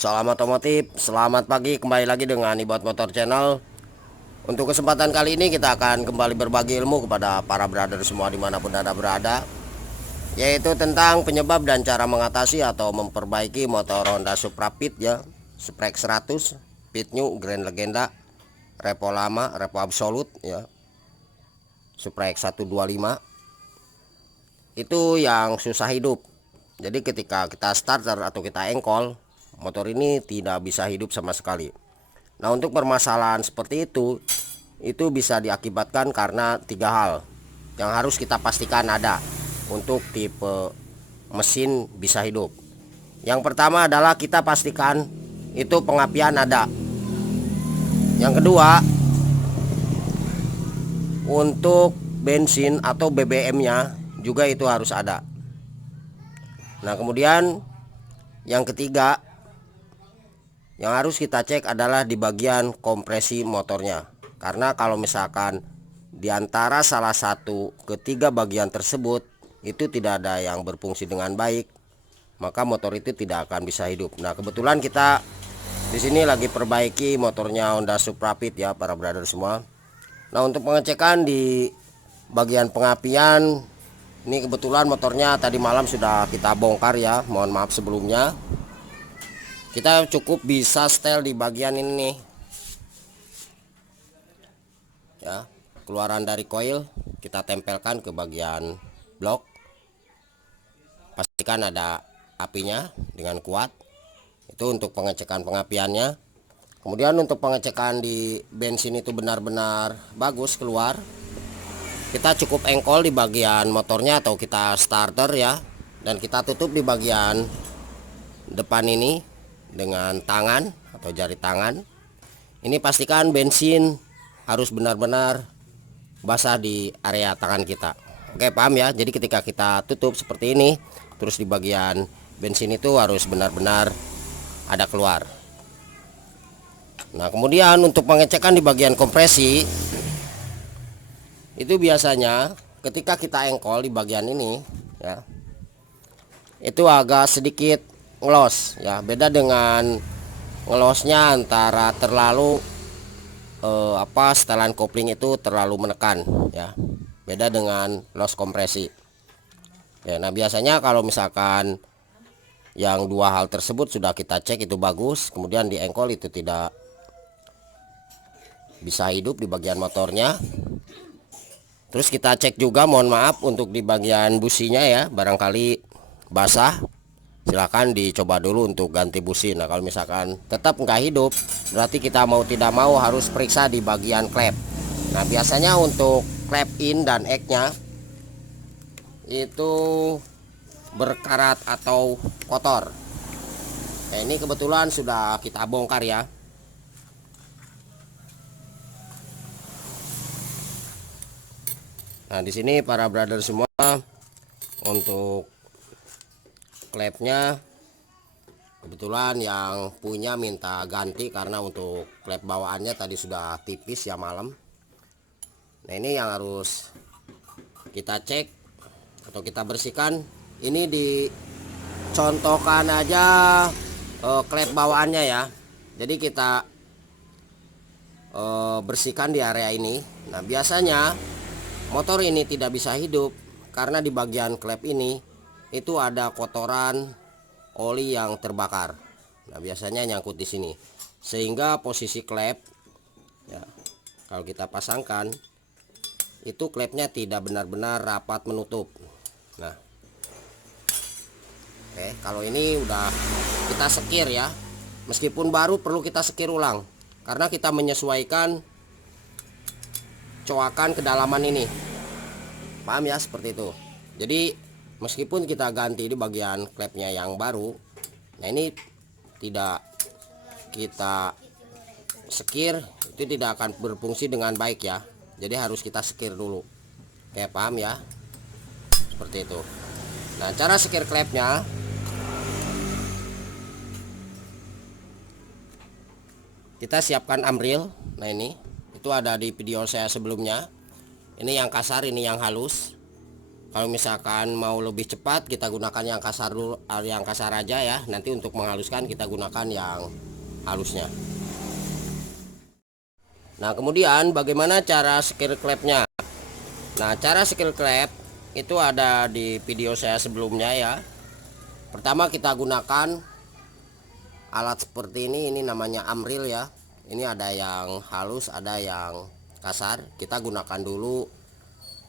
Salam otomotif, selamat pagi, kembali lagi dengan Ibot Motor Channel. Untuk kesempatan kali ini kita akan kembali berbagi ilmu kepada para brother semua dimanapun Anda berada, yaitu tentang penyebab dan cara mengatasi atau memperbaiki motor Honda Supra Pit ya, Sprek 100, Pit New, Grand Legenda, repo lama, repo absolut ya, Sprek 125. Itu yang susah hidup. Jadi ketika kita starter atau kita engkol, motor ini tidak bisa hidup sama sekali. Nah, untuk permasalahan seperti itu bisa diakibatkan karena tiga hal yang harus kita pastikan ada untuk tipe mesin bisa hidup. Yang pertama adalah kita pastikan itu pengapian ada. Yang kedua, untuk bensin atau BBM-nya juga itu harus ada. Nah, kemudian yang ketiga yang harus kita cek adalah di bagian kompresi motornya. Karena kalau misalkan di antara salah satu ketiga bagian tersebut itu tidak ada yang berfungsi dengan baik, maka motor itu tidak akan bisa hidup. Nah, kebetulan kita di sini lagi perbaiki motornya Honda Supra Pit ya, para brother semua. Nah, untuk pengecekan di bagian pengapian, ini kebetulan motornya tadi malam sudah kita bongkar ya. Mohon maaf sebelumnya. Kita cukup bisa setel di bagian ini nih. Ya, keluaran dari koil kita tempelkan ke bagian blok. Pastikan ada apinya dengan kuat. Itu untuk pengecekan pengapiannya. Kemudian untuk pengecekan di bensin itu benar-benar bagus keluar, kita cukup engkol di bagian motornya atau kita starter ya, dan kita tutup di bagian depan ini dengan tangan atau jari tangan. Ini pastikan bensin harus benar-benar basah di area tangan kita. Oke, paham ya? Jadi ketika kita tutup seperti ini, terus di bagian bensin itu harus benar-benar ada keluar. Nah, kemudian untuk pengecekan di bagian kompresi, itu biasanya ketika kita engkol di bagian ini ya, itu agak sedikit ngelos ya. Beda dengan ngelosnya antara terlalu setelan kopling itu terlalu menekan ya. Beda dengan los kompresi. Ya, nah biasanya kalau misalkan yang dua hal tersebut sudah kita cek itu bagus, kemudian di engkol itu tidak bisa hidup di bagian motornya. Terus kita cek juga, mohon maaf, untuk di bagian businya ya, barangkali basah, silahkan dicoba dulu untuk ganti busi. Nah, kalau misalkan tetap nggak hidup, berarti kita mau tidak mau harus periksa di bagian klep. Nah, biasanya untuk klep in dan egg-nya itu berkarat atau kotor. Nah, ini kebetulan sudah kita bongkar ya. Nah, di sini para brother semua, untuk klepnya kebetulan yang punya minta ganti karena untuk klep bawaannya tadi sudah tipis ya malam. Nah, ini yang harus kita cek atau kita bersihkan. Ini dicontohkan aja klep bawaannya ya. Jadi kita bersihkan di area ini. Nah, biasanya motor ini tidak bisa hidup karena di bagian klep ini itu ada kotoran oli yang terbakar. Nah, biasanya nyangkut di sini. Sehingga posisi klep ya, kalau kita pasangkan itu klepnya tidak benar-benar rapat menutup. Nah, oke, kalau ini udah kita sekir ya. Meskipun baru perlu kita sekir ulang karena kita menyesuaikan coakan kedalaman ini. Paham ya, seperti itu. Jadi meskipun kita ganti di bagian klepnya yang baru, nah ini tidak kita sekir, itu tidak akan berfungsi dengan baik ya. Jadi harus kita sekir dulu. Oke, paham ya? Seperti itu. Nah, cara sekir klepnya, kita siapkan amril. Nah, ini, itu ada di video saya sebelumnya. Ini yang kasar, ini yang halus. Kalau misalkan mau lebih cepat kita gunakan yang kasar dulu, yang kasar aja ya. Nanti untuk menghaluskan kita gunakan yang halusnya. Nah, kemudian bagaimana cara skill clapnya? Nah, cara skill clap itu ada di video saya sebelumnya ya. Pertama kita gunakan alat seperti ini namanya amril ya. Ini ada yang halus, ada yang kasar. Kita gunakan dulu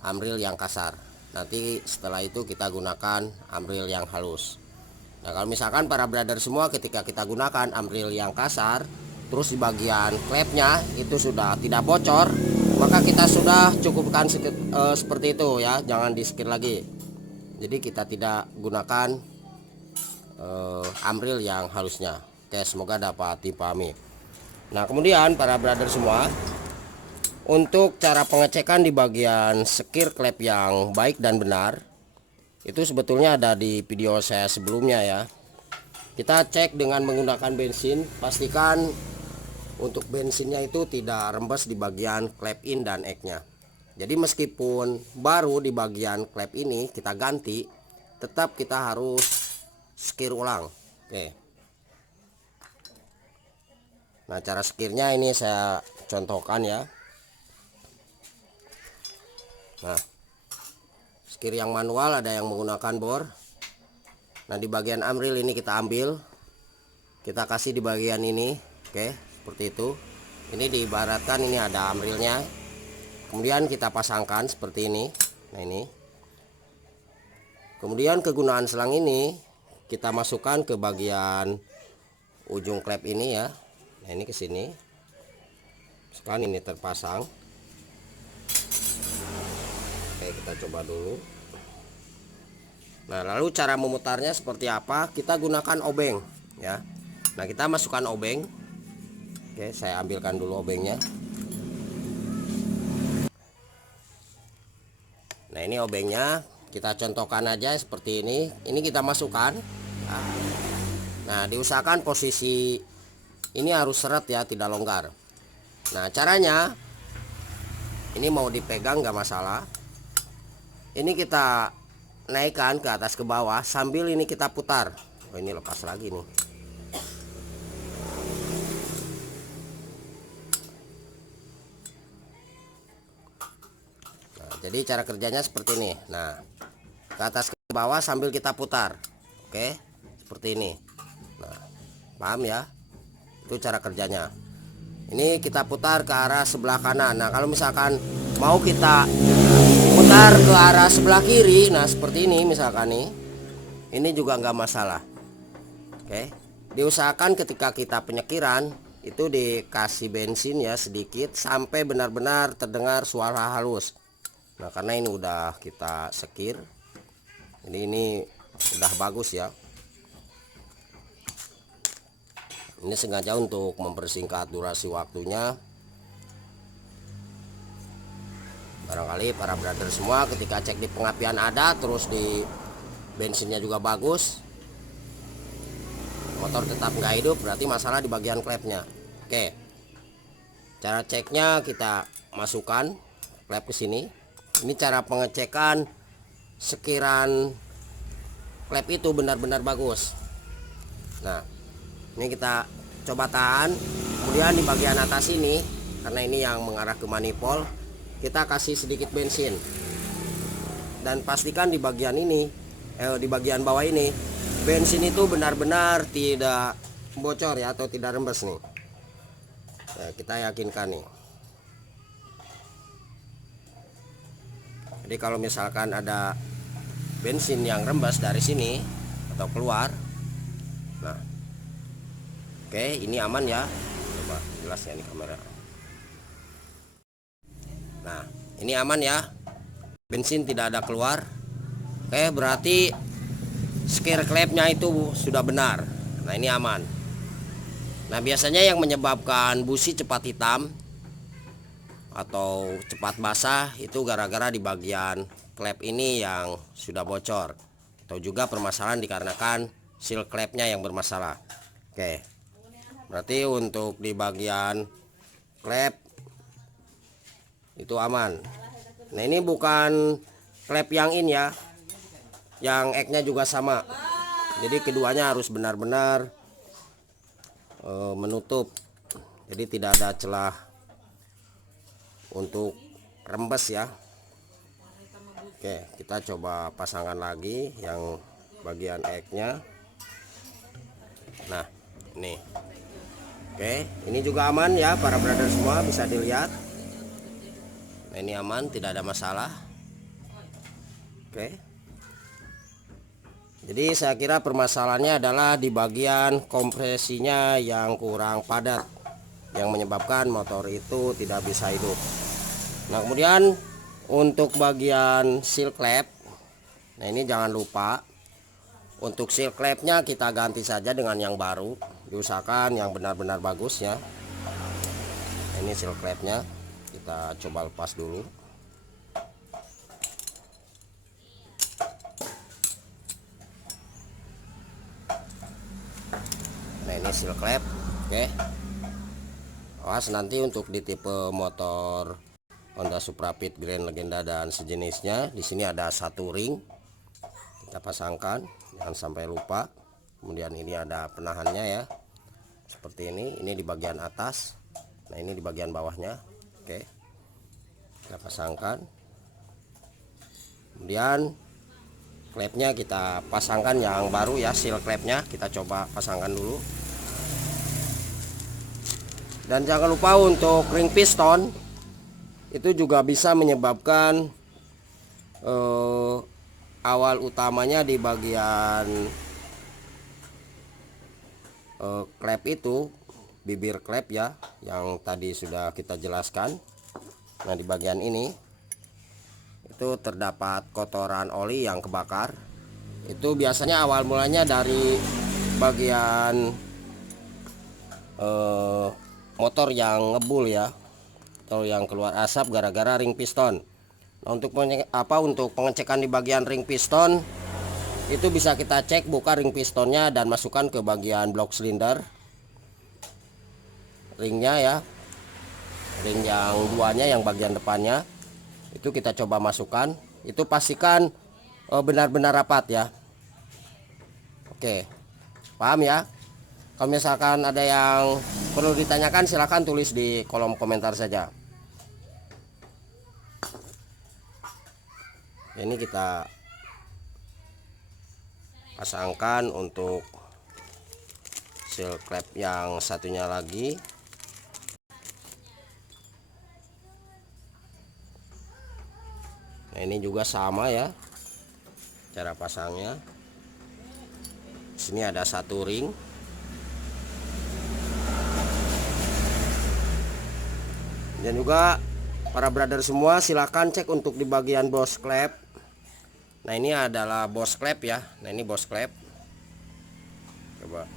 amril yang kasar. Nanti setelah itu kita gunakan amril yang halus. Nah, kalau misalkan para brother semua ketika kita gunakan amril yang kasar, terus di bagian klepnya itu sudah tidak bocor, maka kita sudah cukupkan seperti itu ya, jangan di skir lagi. Jadi kita tidak gunakan amril yang halusnya. Oke, semoga dapat dipahami. Nah, kemudian para brother semua, untuk cara pengecekan di bagian skir klep yang baik dan benar itu sebetulnya ada di video saya sebelumnya ya. Kita cek dengan menggunakan bensin, pastikan untuk bensinnya itu tidak rembes di bagian klep in dan egg-nya. Jadi meskipun baru di bagian klep ini kita ganti, tetap kita harus skir ulang. Oke. Nah, cara skirnya ini saya contohkan ya. Nah, skir yang manual ada yang menggunakan bor. Nah, di bagian amril ini kita ambil, kita kasih di bagian ini. Oke, seperti itu. Ini diibaratkan ini ada amrilnya. Kemudian kita pasangkan seperti ini. Nah, ini. Kemudian kegunaan selang ini kita masukkan ke bagian ujung klep ini ya. Nah, ini ke sini. Sekarang ini terpasang. Oke, kita coba dulu. Nah, lalu cara memutarnya seperti apa? Kita gunakan obeng ya. Nah, kita masukkan obeng. Oke, saya ambilkan dulu obengnya. Nah, ini obengnya, kita contohkan aja seperti ini. Ini kita masukkan. Nah, diusahakan posisi ini harus seret ya, tidak longgar. Nah, caranya ini mau dipegang nggak masalah. Ini kita naikkan ke atas ke bawah sambil ini kita putar. Oh, ini lepas lagi nih. Nah, jadi cara kerjanya seperti ini. Nah, ke atas ke bawah sambil kita putar. Oke, seperti ini. Nah, paham ya? Itu cara kerjanya. Ini kita putar ke arah sebelah kanan. Nah, kalau misalkan mau kita putar ke arah sebelah kiri, nah seperti ini misalkan nih, ini juga nggak masalah. Oke, diusahakan ketika kita penyekiran itu dikasih bensin ya sedikit sampai benar-benar terdengar suara halus. Nah, karena ini udah kita sekir, ini udah bagus ya. Ini sengaja untuk mempersingkat durasi waktunya. Barangkali para brother semua ketika cek di pengapian ada, terus di bensinnya juga bagus, motor tetap nggak hidup, berarti masalah di bagian klepnya. Oke, cara ceknya kita masukkan klep ke sini. Ini cara pengecekan sekiran klep itu benar-benar bagus. Nah, ini kita coba tahan. Kemudian di bagian atas ini, karena ini yang mengarah ke manifold, kita kasih sedikit bensin. Dan pastikan di bagian ini, di bagian bawah ini, bensin itu benar-benar tidak bocor ya, atau tidak rembes nih. Nah, kita yakinkan nih. Jadi kalau misalkan ada bensin yang rembes dari sini atau keluar, nah, oke, ini aman ya. Coba jelas ya ini kamera. Nah, ini aman ya. Bensin tidak ada keluar. Oke, berarti skir klepnya itu sudah benar. Nah, ini aman. Nah, biasanya yang menyebabkan busi cepat hitam atau cepat basah itu gara-gara di bagian klep ini yang sudah bocor, atau juga permasalahan dikarenakan seal klepnya yang bermasalah. Oke, berarti untuk di bagian klep itu aman. Nah, ini bukan klep yang ini ya, yang eknya juga sama. Jadi keduanya harus benar-benar menutup, jadi tidak ada celah untuk rembes ya. Oke, kita coba pasangkan lagi yang bagian eknya. Nah ini, oke, ini juga aman ya para brother semua, bisa dilihat. Nah ini aman, tidak ada masalah. Oke, jadi saya kira permasalahannya adalah di bagian kompresinya yang kurang padat, yang menyebabkan motor itu tidak bisa hidup. Nah kemudian untuk bagian seal clamp, nah ini jangan lupa untuk seal clampnya kita ganti saja dengan yang baru, diusahakan yang benar-benar bagus ya. Nah, ini seal clampnya kita coba lepas dulu. Nah ini seal clamp. Oke, awas nanti untuk di tipe motor Honda Supra Pit Grand Legenda dan sejenisnya, di sini ada satu ring, kita pasangkan, jangan sampai lupa. Kemudian ini ada penahannya ya, seperti ini di bagian atas. Nah ini di bagian bawahnya. Oke, kita pasangkan. Kemudian klepnya kita pasangkan yang baru ya, seal klepnya kita coba pasangkan dulu. Dan jangan lupa untuk ring piston itu juga bisa menyebabkan awal utamanya di bagian klep itu, bibir klep ya, yang tadi sudah kita jelaskan. Nah di bagian ini itu terdapat kotoran oli yang kebakar. Itu biasanya awal mulanya dari bagian motor yang ngebul ya, atau yang keluar asap gara-gara ring piston. Nah, untuk pengecekan di bagian ring piston itu bisa kita cek, buka ring pistonnya dan masukkan ke bagian blok silinder ringnya ya, ring yang duanya yang bagian depannya itu kita coba masukkan. Itu pastikan benar-benar rapat ya. Oke, paham ya? Kalau misalkan ada yang perlu ditanyakan, silahkan tulis di kolom komentar saja. Ini kita pasangkan untuk seal clamp yang satunya lagi. Nah ini juga sama ya cara pasangnya. Di sini ada satu ring. Dan juga para brother semua silakan cek untuk di bagian boss clamp. Nah ini adalah boss clamp ya. Nah ini boss clamp. Coba.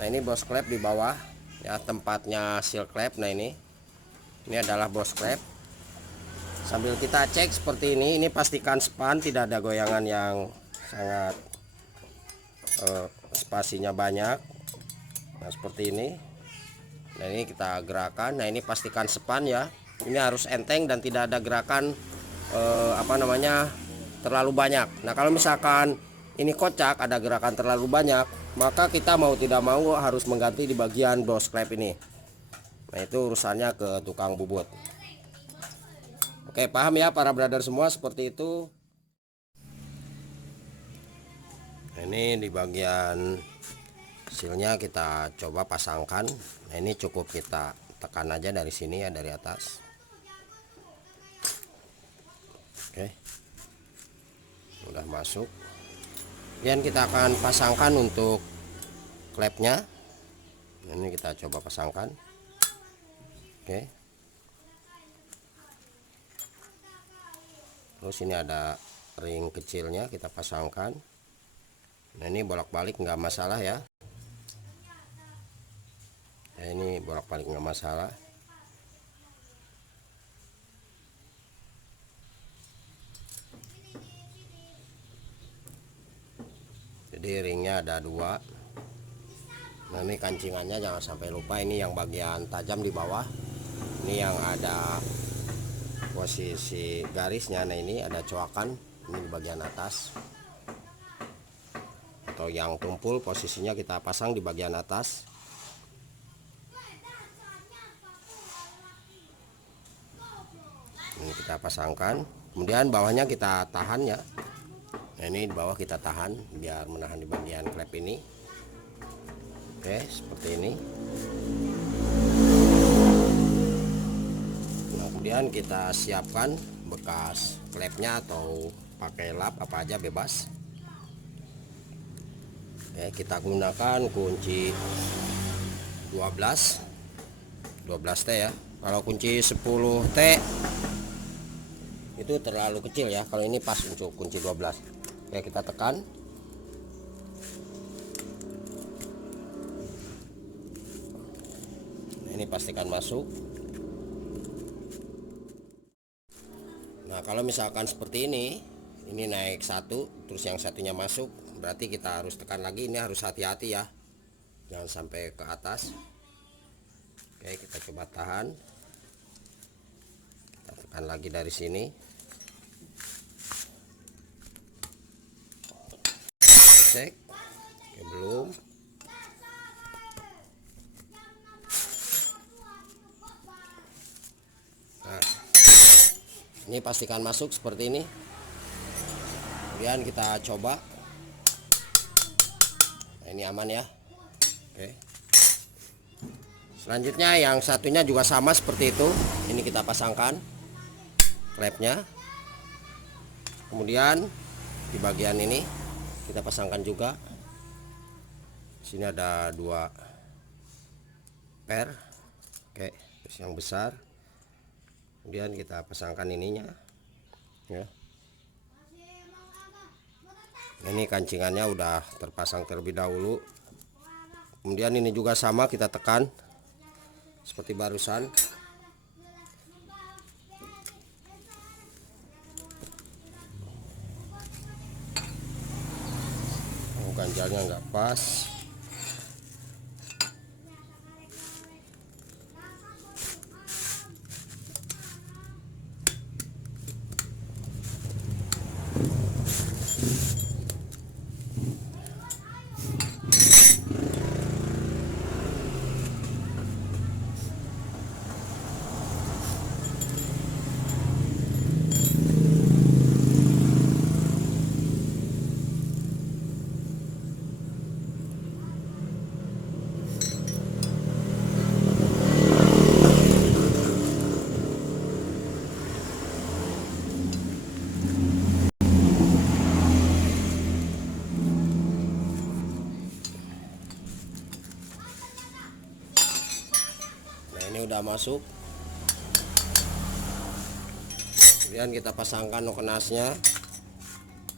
Nah ini boss clamp di bawah ya, tempatnya seal clamp. Nah ini adalah boss clamp. Sambil kita cek seperti ini pastikan span tidak ada goyangan yang sangat spasinya banyak. Nah seperti ini. Nah ini kita gerakan. Nah ini pastikan span ya, ini harus enteng dan tidak ada gerakan terlalu banyak. Nah kalau misalkan ini kocak, ada gerakan terlalu banyak, maka kita mau tidak mau harus mengganti di bagian boss clamp ini. Nah itu urusannya ke tukang bubut. Oke, paham ya para brother semua, seperti itu. Nah, ini di bagian sealnya kita coba pasangkan. Nah ini cukup kita tekan aja dari sini ya, dari atas. Oke, udah masuk. Kemudian kita akan pasangkan untuk klepnya. Ini kita coba pasangkan. Oke, terus ini ada ring kecilnya kita pasangkan. Nah ini bolak-balik nggak masalah ya. Nah, ini bolak-balik nggak masalah. Jadi ringnya ada dua. Nah ini kancingannya jangan sampai lupa, ini yang bagian tajam di bawah. Ini yang ada posisi garisnya. Nah ini ada coakan ini di bagian atas, atau yang tumpul posisinya kita pasang di bagian atas. Ini kita pasangkan, kemudian bawahnya kita tahan ya. Nah ini di bawah kita tahan biar menahan di bagian klep ini. Oke, seperti ini. Nah, kemudian kita siapkan bekas klepnya atau pakai lap apa aja bebas. Oke, kita gunakan kunci 12T ya. Kalau kunci 10T itu terlalu kecil ya. Kalau ini pas untuk kunci 12. Oke, kita tekan. Ini pastikan masuk. Nah kalau misalkan seperti ini naik satu terus yang satunya masuk, berarti kita harus tekan lagi. Ini harus hati-hati ya, jangan sampai ke atas. Oke, kita coba tahan, kita tekan lagi dari sini. Cek. Oke, belum. Nah, ini pastikan masuk seperti ini. Kemudian kita coba. Nah, ini aman ya. Oke. Selanjutnya yang satunya juga sama seperti itu. Ini kita pasangkan klepnya. Kemudian di bagian ini kita pasangkan juga. Sini ada 2 per. Oke, terus yang besar. Kemudian kita pasangkan ininya ya. Ini kancingannya udah terpasang terlebih dahulu. Kemudian ini juga sama, kita tekan seperti barusan. Ganjalnya nggak pas. Ini udah masuk. Kemudian kita pasangkan nokenasnya.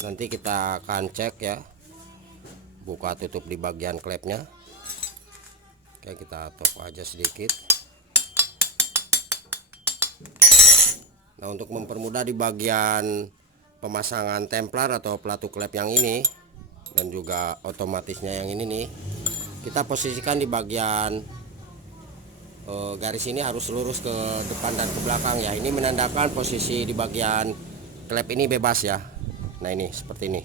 Nanti kita akan cek ya, buka tutup di bagian klepnya. Oke, kita top aja sedikit. Nah untuk mempermudah di bagian pemasangan templar atau pelatu klep yang ini dan juga otomatisnya yang ini nih, kita posisikan di bagian garis ini harus lurus ke depan dan ke belakang ya. Ini menandakan posisi di bagian klep ini bebas ya. Nah ini seperti ini.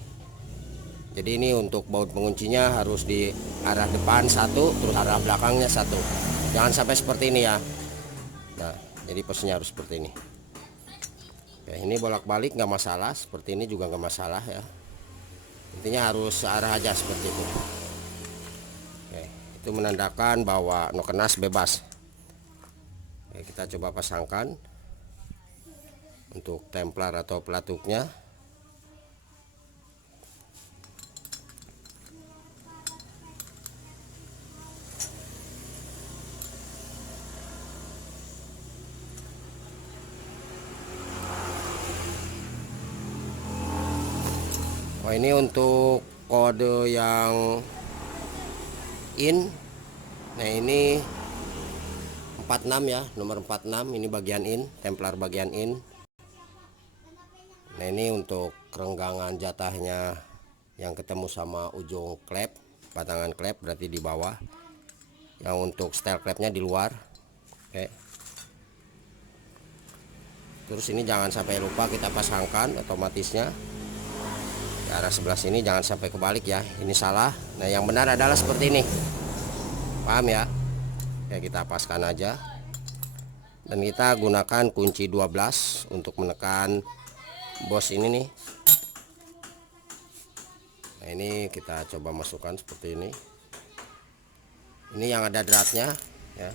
Jadi ini untuk baut penguncinya harus di arah depan satu, terus arah belakangnya satu. Jangan sampai seperti ini ya. Nah jadi posisinya harus seperti ini. Oke, ini bolak-balik nggak masalah, seperti ini juga nggak masalah ya. Intinya harus searah aja seperti itu. Oke, itu menandakan bahwa nokenas bebas. Oke, kita coba pasangkan untuk templar atau pelatuknya. Oh ini untuk kode yang in. Nah ini 46 ya, nomor 46 ini bagian in, templar bagian in. Nah ini untuk kerenggangan jatahnya yang ketemu sama ujung klep, batangan klep berarti di bawah. Yang untuk style klepnya di luar. Oke. Terus ini jangan sampai lupa kita pasangkan otomatisnya ke arah sebelah sini, jangan sampai kebalik ya, ini salah. Nah yang benar adalah seperti ini, paham ya. Oke, kita paskan aja, dan kita gunakan kunci 12 untuk menekan bos ini nih. Nah ini kita coba masukkan seperti ini. Ini yang ada dratnya ya.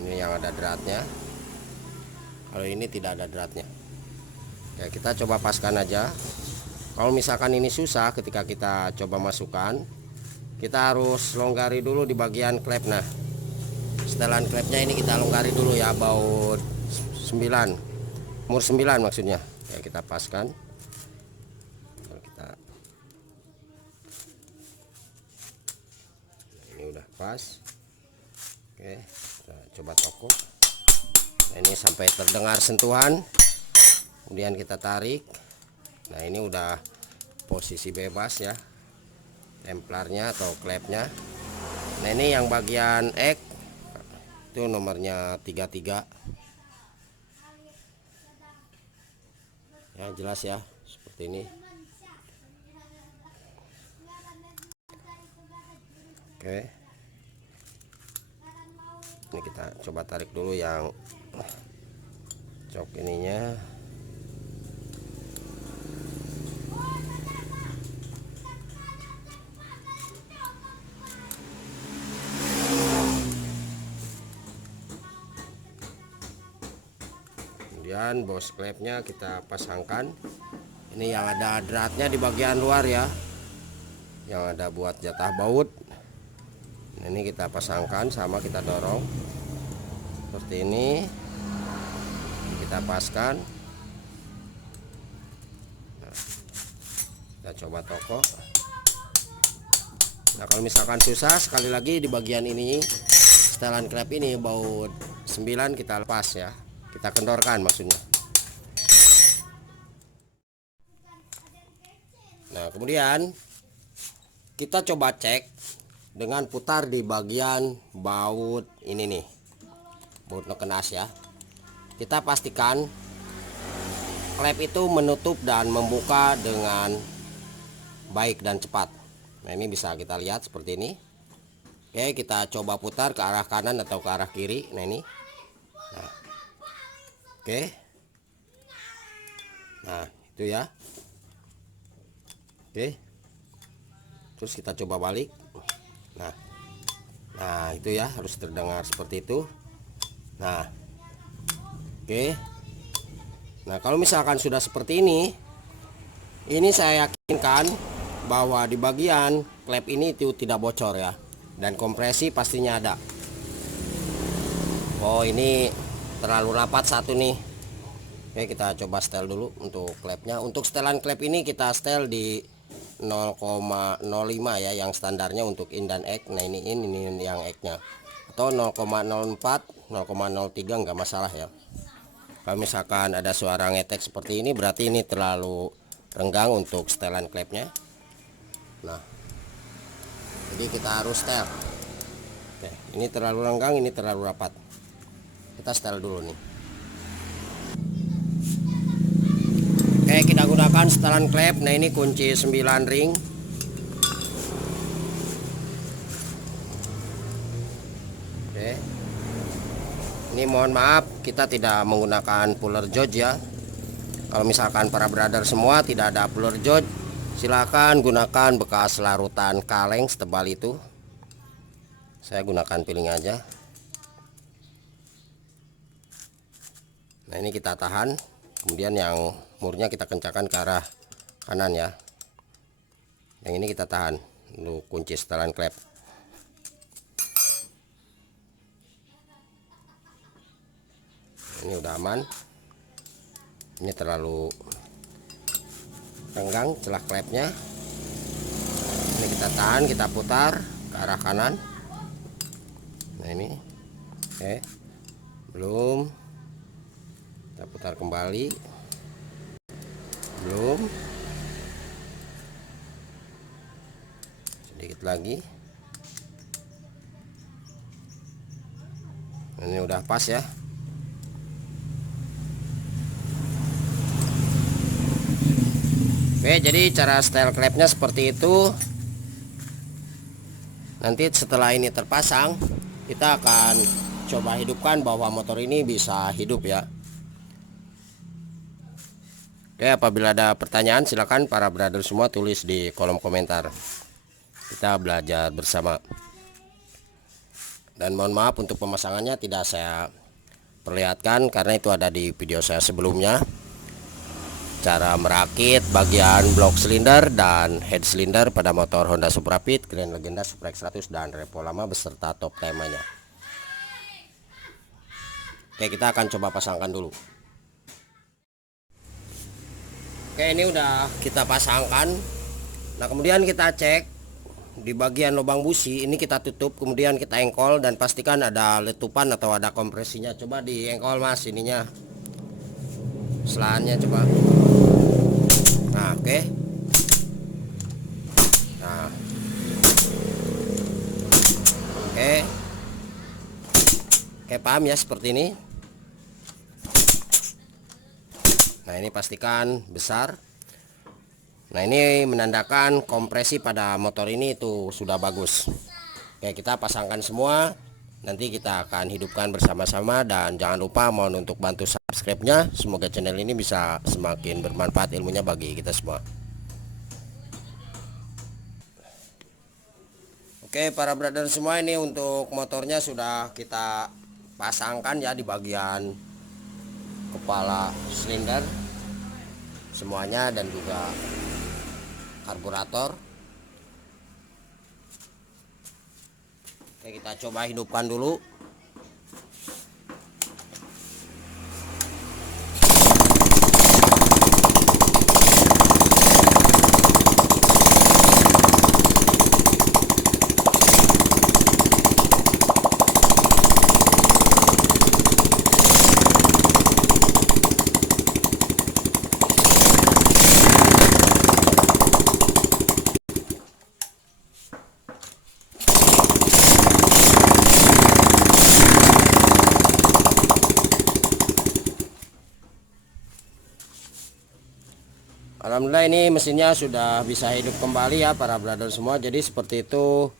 Ini yang ada dratnya. Kalau ini tidak ada dratnya. Ya, kita coba paskan aja. Kalau misalkan ini susah ketika kita coba masukkan, kita harus longgari dulu di bagian klep. Nah, setelan klepnya ini kita longgari dulu ya, baut 9, umur 9 maksudnya. Ya, kita paskan. Ini udah pas. Oke, kita coba toko. Nah, ini sampai terdengar sentuhan, kemudian kita tarik. Nah ini udah posisi bebas ya, templarnya atau klepnya. Nah ini yang bagian ek itu nomornya 33 ya, jelas ya, seperti ini. Oke, ini kita coba tarik dulu yang cok ininya. Kemudian bos klepnya kita pasangkan. Ini yang ada dratnya di bagian luar ya, yang ada buat jatah baut. Nah, ini kita pasangkan, sama kita dorong seperti ini. Kita paskan. Nah, kita coba toko. Nah kalau misalkan susah, sekali lagi di bagian ini, setelan klep ini baut 9 kita lepas ya, kita kendorkan maksudnya. Nah kemudian kita coba cek dengan putar di bagian baut ini nih, baut neken as ya. Kita pastikan klep itu menutup dan membuka dengan baik dan cepat. Nah ini bisa kita lihat seperti ini. Oke, kita coba putar ke arah kanan atau ke arah kiri. Nah ini. Nah. Oke. Nah itu ya. Oke, terus kita coba balik. Nah itu ya, harus terdengar seperti itu. Nah oke. Nah kalau misalkan sudah seperti ini saya yakinkan bahwa di bagian klep ini itu tidak bocor ya, dan kompresi pastinya ada. Oh ini terlalu rapat satu nih. Oke, kita coba setel dulu untuk klepnya. Untuk setelan klep ini kita setel di 0,05 ya, yang standarnya untuk in dan ek. Nah ini yang eknya, atau 0,04 0,03 nggak masalah ya. Kalau misalkan ada suara ngetek seperti ini, berarti ini terlalu renggang untuk setelan klepnya. Nah jadi kita harus setel. Oke, ini terlalu renggang, ini terlalu rapat. Kita setel dulu nih. Oke, kita gunakan setelan klep. Nah ini kunci 9 ring. Oke, ini mohon maaf kita tidak menggunakan puller gauge ya. Kalau misalkan para brother semua tidak ada puller gauge, silakan gunakan bekas larutan kaleng setebal itu. Saya gunakan piling aja. Nah ini kita tahan, kemudian yang murnya kita kencangkan ke arah kanan ya. Yang ini kita tahan untuk kunci setelan klep. Ini udah aman. Ini terlalu renggang celah klepnya. Ini kita tahan, kita putar ke arah kanan. Nah ini oke, belum. Kita putar kembali, belum. Sedikit lagi. Ini udah pas ya. Oke, jadi cara style klepnya seperti itu. Nanti setelah ini terpasang, kita akan coba hidupkan bahwa motor ini bisa hidup ya. Oke, apabila ada pertanyaan silakan para brother semua tulis di kolom komentar. Kita belajar bersama. Dan mohon maaf untuk pemasangannya tidak saya perlihatkan karena itu ada di video saya sebelumnya. Cara merakit bagian blok silinder dan head silinder pada motor Honda Supra Fit Grand Legenda Supra X100 dan Revo lama beserta top temanya. Oke, kita akan coba pasangkan dulu. Oke, ini udah kita pasangkan. Nah, kemudian kita cek di bagian lubang busi ini, kita tutup, kemudian kita engkol dan pastikan ada letupan atau ada kompresinya. Coba di engkol Mas ininya, selahannya coba. Nah, oke. Nah, oke, paham ya seperti ini. Nah, ini pastikan besar. Nah, ini menandakan kompresi pada motor ini itu sudah bagus. Oke, kita pasangkan semua. Nanti kita akan hidupkan bersama-sama. Dan jangan lupa mohon untuk bantu subscribe-nya. Semoga channel ini bisa semakin bermanfaat ilmunya bagi kita semua. Oke, para brother semua, ini untuk motornya sudah kita pasangkan ya di bagian kepala silinder semuanya dan juga karburator. Oke, kita coba hidupkan dulu. Alhamdulillah ini mesinnya sudah bisa hidup kembali ya para brother semua. Jadi seperti itu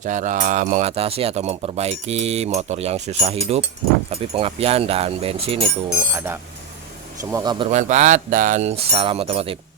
cara mengatasi atau memperbaiki motor yang susah hidup tapi pengapian dan bensin itu ada. Semoga bermanfaat dan salam otomotif.